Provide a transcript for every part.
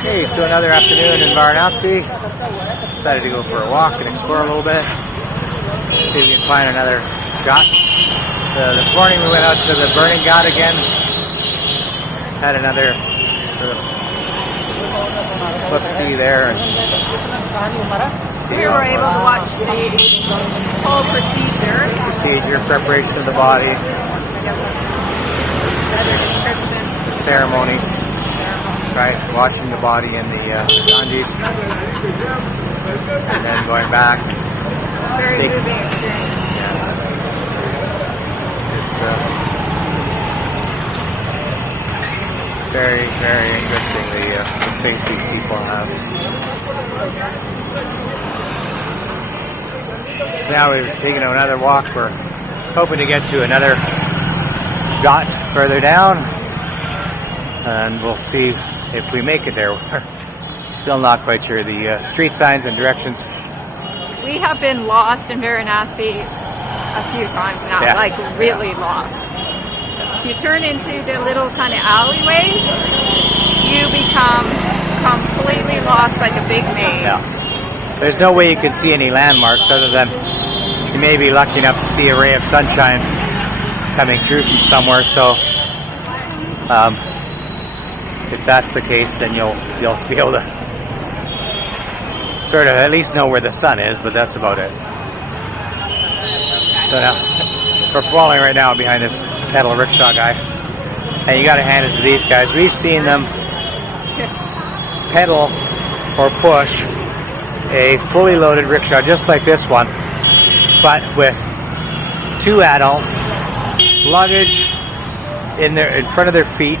Okay, so another afternoon in Varanasi. Decided to go for a walk and explore a little bit. See if we can find another ghat. This morning we went out to the burning ghat again. Had another sort of look-see there. We were able to watch the whole procedure. Preparation of the body. The ceremony. Right, washing the body in the Ganges. And then going back. Very moving experience. Yes. It's very, very interesting, the faith these people have. So now we're taking another walk. We're hoping to get to another ghat further down, and we'll see if we make it there. We're still not quite sure. The street signs and directions. We have been lost in Varanasi a few times now, like really lost. If you turn into the little kind of alleyway, you become completely lost, like a big maze. Yeah. There's no way you can see any landmarks other than you may be lucky enough to see a ray of sunshine coming through from somewhere. So if that's the case, then you'll be able to sort of at least know where the sun is, but that's about it. So now we're following right now behind this pedal rickshaw guy, and you got to hand it to these guys. We've seen them pedal or push a fully loaded rickshaw just like this one, but with two adults, luggage in front of their feet,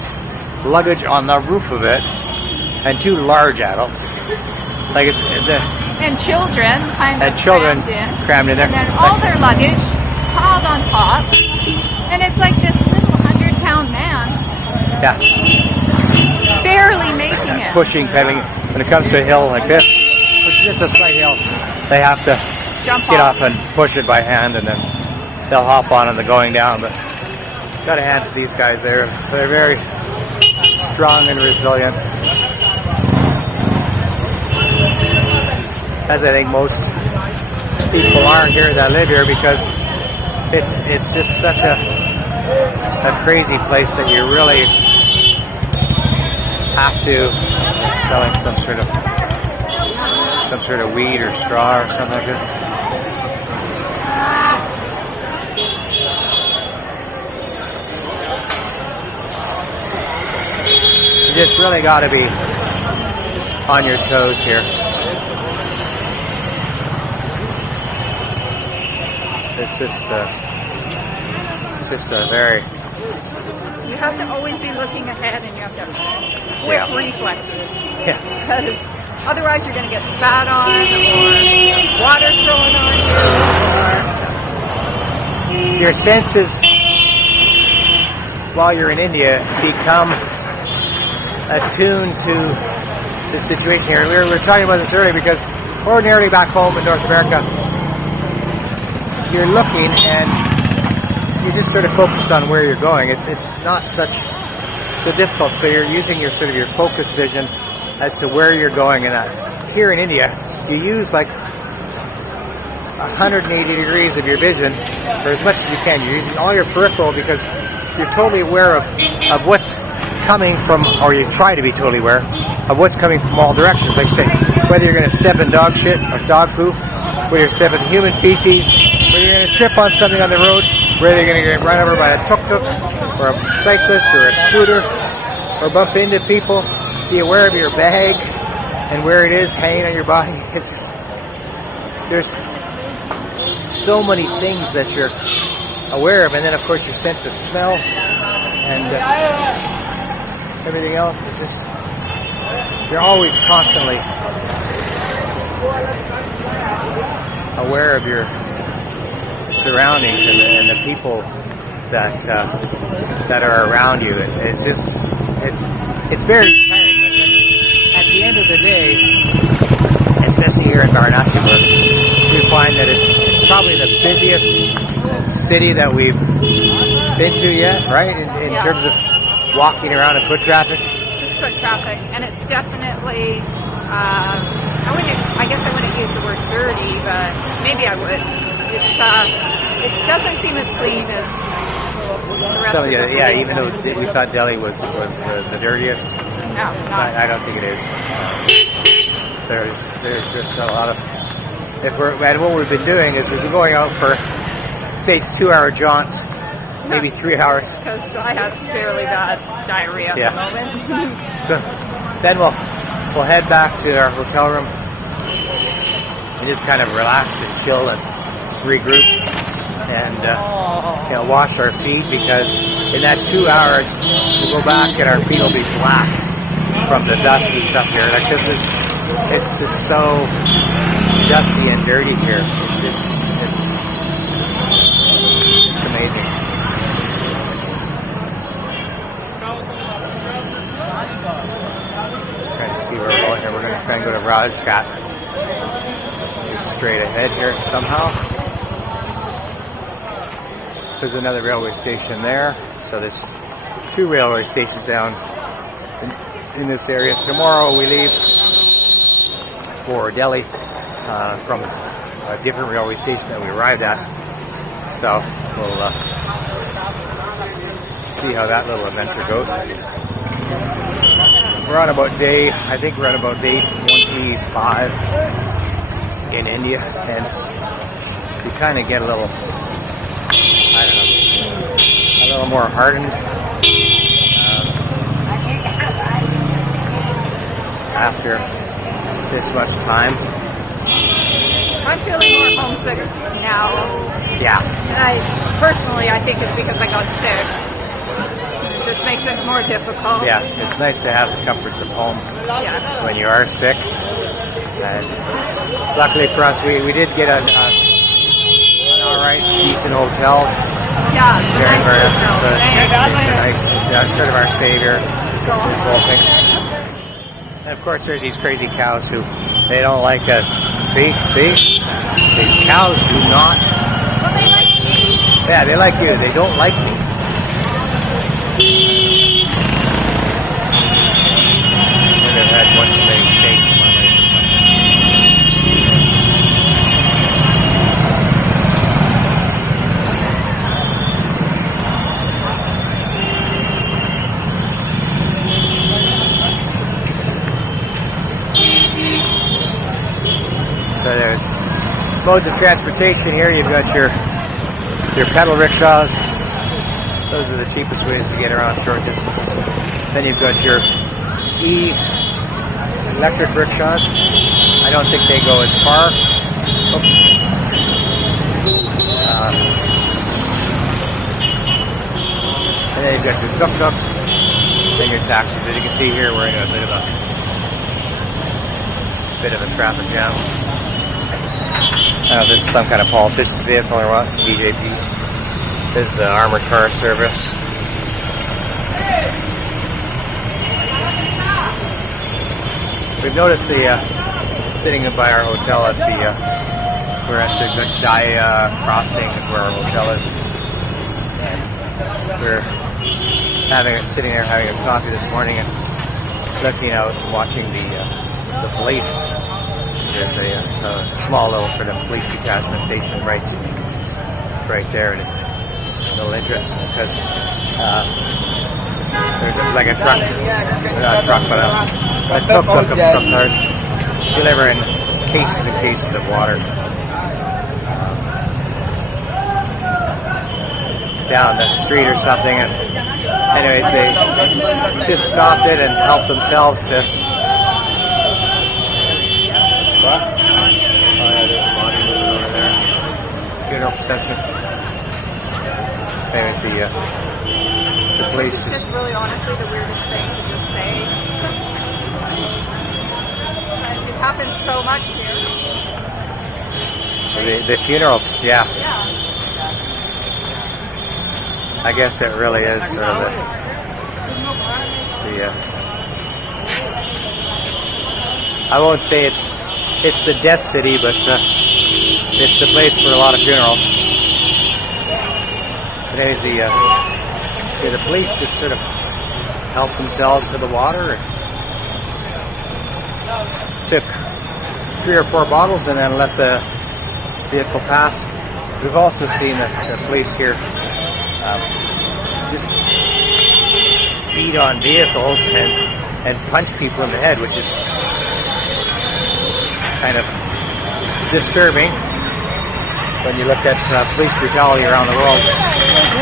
luggage on the roof of it, and two large adults, like and children crammed in there, and then all their luggage piled on top, and it's like this little 100-pound man, barely making it. Pushing, pedaling. When it comes to a hill like this, which is just a slight hill, they have to get off and push it by hand, and then they'll hop on the going down. But got to hand it to these guys. They're very strong and resilient, as I think most people are here that live here, because it's just such a crazy place that you really have to selling some sort of weed or straw or something like this. You just really got to be on your toes here. It's just a very... You have to always be looking ahead, and you have to have quick reflexes. Yeah. Because otherwise you're going to get spat on, or water thrown on you, or... Your senses, while you're in India, become attuned to the situation here. We were talking about this earlier, because ordinarily back home in North America, you're looking and you're just sort of focused on where you're going. It's not so difficult. So you're using your focus vision as to where you're going. And here in India, you use like 180 degrees of your vision, or as much as you can. You're using all your peripheral, because you're totally aware of what's coming from, or you try to be totally aware of what's coming from all directions. Like say, whether you're going to step in dog shit or dog poo, whether you're stepping human feces, whether you're going to trip on something on the road, whether you're going to get run over by a tuk-tuk or a cyclist or a scooter, or bump into people. Be aware of your bag and where it is hanging on your body. It's just, there's so many things that you're aware of, and then of course your sense of smell and everything else is just, you're always constantly aware of your surroundings and the people that are around you. It's just, it's very tiring. But at the end of the day, especially here in Varanasi, we find that it's probably the busiest city that we've been to yet, right? In terms of walking around and foot traffic. foot traffic, and it's definitely, I guess I wouldn't use the word dirty, but maybe I would. It doesn't seem as clean as the rest of the city. Yeah, even though we thought Delhi was the dirtiest, No, not. I don't think it is. There's just a lot of, and what we've been doing is we've been going out for, say, 2-hour jaunts, maybe 3 hours. Because I have fairly bad diarrhea at the moment. So then we'll head back to our hotel room and just kind of relax and chill and regroup and wash our feet, because in that 2 hours we'll go back and our feet will be black from the dust and stuff here. Like, it's just so dusty and dirty here. It's amazing. Just trying to see where we're going here. We're going to try and go to bert&cath. Just straight ahead here somehow. There's another railway station there. So there's 2 railway stations down in this area. Tomorrow we leave for Delhi from a different railway station that we arrived at. So we'll see how that little adventure goes. We're on about day 25 in India, and you kind of get a little, I don't know, a little more hardened after this much time. I'm feeling more homesick now. Yeah. And I think it's because I got sick. It just makes it more difficult. Yeah, it's nice to have the comforts of home when you are sick. And luckily for us, we did get an alright, decent hotel. Yeah, Here in Varanasi, so it's sort of our savior, this whole thing. And of course, there's these crazy cows who, they don't like us. See? These cows do not. Well, they like me. Yeah, they like you. They don't like me. I've had one too many steaks in my life. So there's modes of transportation here. You've got your pedal rickshaws. Those are the cheapest ways to get around short distances. Then you've got your electric rickshaws. I don't think they go as far. Oops. And then you've got your tuk-tuks and your taxis. As you can see here, we're in a bit of a traffic jam. This is some kind of politician's vehicle or what? BJP. This is the armored car service. We've noticed sitting by our hotel at we're at the Dai crossing is where our hotel is. And we're sitting there having a coffee this morning and looking out and watching the police. There's a small little sort of police detachment station right there, and it's a little interesting because there's like a truck, not a truck, but a tuk-tuk of some sort, delivering cases and cases of water down the street or something. And anyways, they just stopped it and helped themselves to. What? Oh yeah, there's a body moving over there. Funeral procession. Anyways, the police It's just really honestly the weirdest thing to just say. It happens so much here. The funerals, yeah. I guess it really is sort of I won't say it's the death city, but it's the place for a lot of funerals. Today's the police just sort of help themselves to the water. took 3 or 4 bottles and then let the vehicle pass. We've also seen the police here just beat on vehicles and punch people in the head, which is kind of disturbing when you look at police brutality around the world.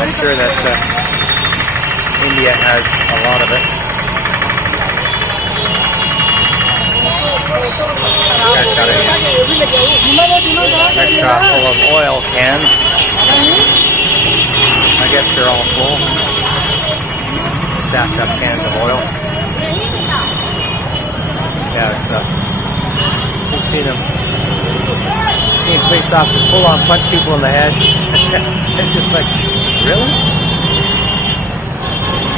I'm sure that India has a lot of it. Guys got a extra full of oil cans. I guess they're all full. Stacked up cans of oil. Yeah, it's we've seen police officers full on punch people in the head. It's just like, really?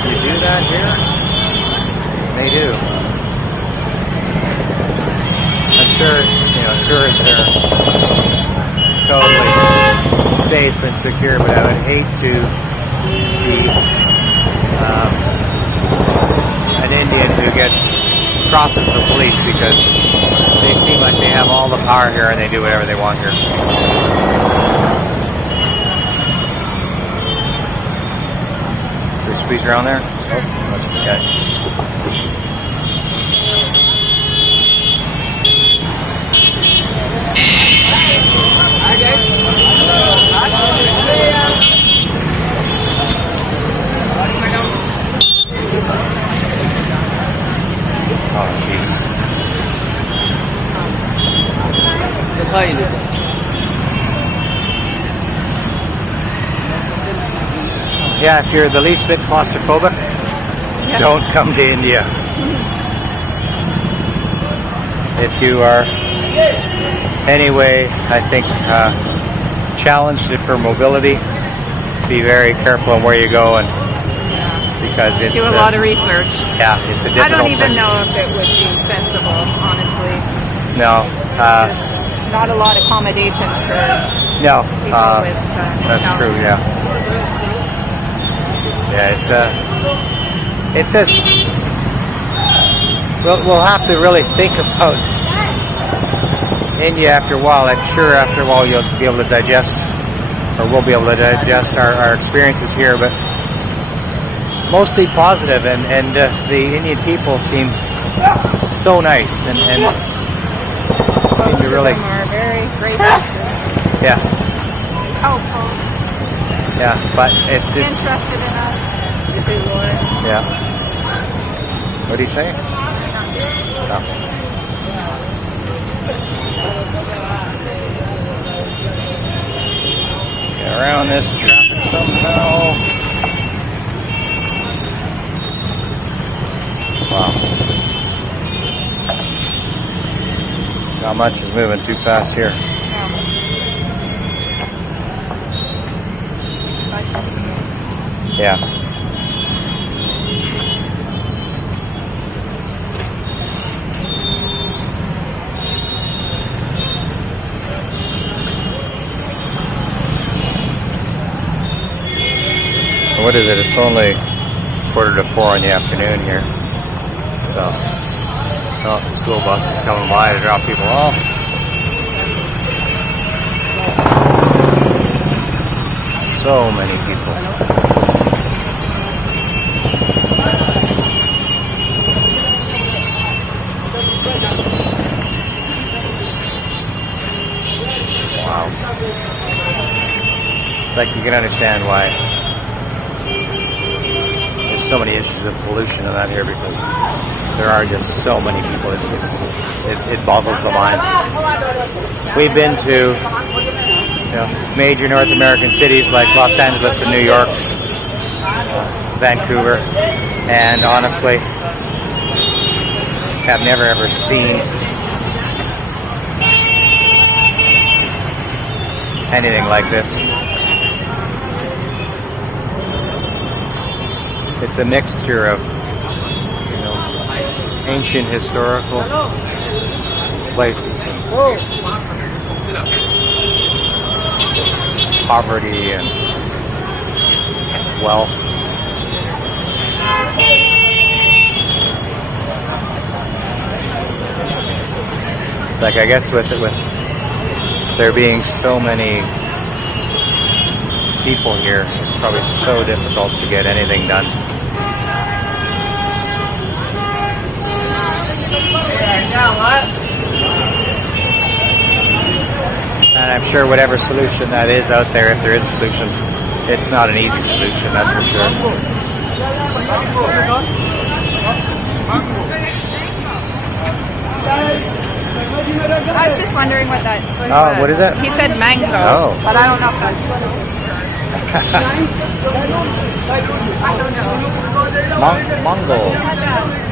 You do that here? They do. I'm sure, tourists are totally safe and secure, but I would hate to be an Indian who crosses the police because they seem like they have all the power here and they do whatever they want here. Should we squeeze around there? Oh, what's this guy? Oh, Jesus. Yeah, if you're the least bit claustrophobic, don't come to India. If you are anyway, I think challenged for mobility, be very careful on where you go and because it's do a lot of research. Yeah, it's a difficult I don't even place. know if it would be sensible, honestly. No. Not a lot of accommodations for no. people with that's challenges. true, yeah. Yeah, it's a we'll have to really think about India after a while. I'm sure after a while you'll be able to digest, or we'll be able to digest our experiences here, but mostly positive, and the Indian people seem so nice and seem to really are very gracious. Yeah. Helpful. Yeah, but it's just Interested in us. yeah. What do you say? Oh. Get around this traffic somehow. Wow. Not much is moving too fast here. Yeah. What is it? It's only 3:45 in the afternoon here. So, the school bus is coming by to drop people off. So many people. Wow. Like you can understand why there's so many issues of pollution and that here, because there are just so many people. It boggles the mind. We've been to major North American cities like Los Angeles and New York, Vancouver, and honestly have never ever seen anything like this. It's a mixture of ancient historical places, poverty and wealth. Like, I guess with there being so many people here, it's probably so difficult to get anything done. And I'm sure whatever solution that is out there, if there is a solution, it's not an easy solution, that's for sure. I was just wondering what that was. Oh, what is it? He said mango, but I don't know if that's what it is. I don't know. Mango.